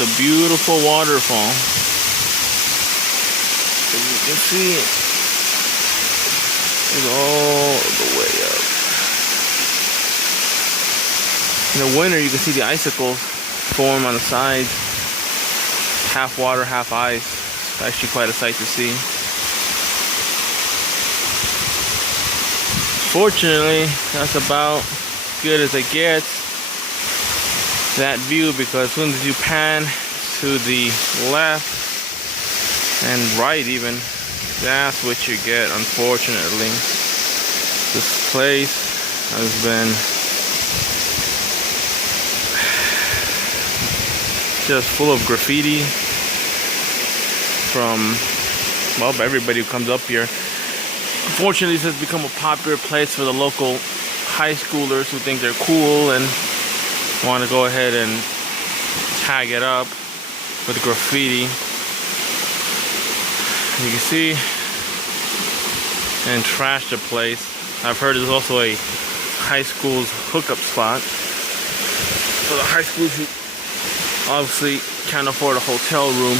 It's a beautiful waterfall. As you can see, it's all the way up. In the winter, you can see the icicles form on the sides. Half water, half ice. It's actually quite a sight to see. Fortunately, that's about good as it gets, that view, because as soon as you pan to the left and right even, that's what you get, unfortunately. This place has been just full of graffiti from, well, everybody who comes up here. Unfortunately, this has become a popular place for the local high schoolers who think they're cool and want to go ahead and tag it up with graffiti. You can see, and trash the place. I've heard there's also a high school's hookup spot for the high schools who obviously can't afford a hotel room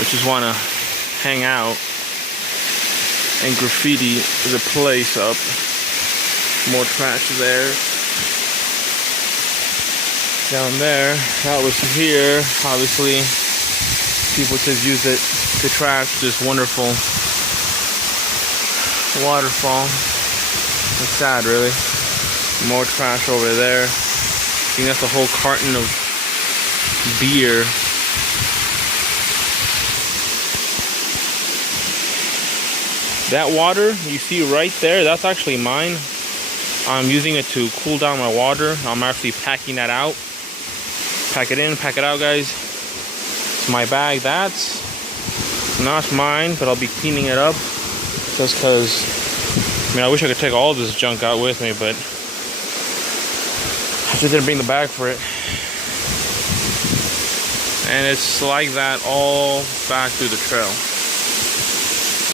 or just want to hang out, and graffiti the place up. More trash there. Down there, that was here. Obviously, people just use it to trash this wonderful waterfall. It's sad, really. More trash over there. I think that's a whole carton of beer. That water you see right there, that's actually mine. I'm using it to cool down my water. I'm actually packing that out. Pack it in, pack it out, guys. It's my bag. That's not mine, but I'll be cleaning it up just because, I mean, I wish I could take all this junk out with me, but I just didn't bring the bag for it. And it's like that all back through the trail.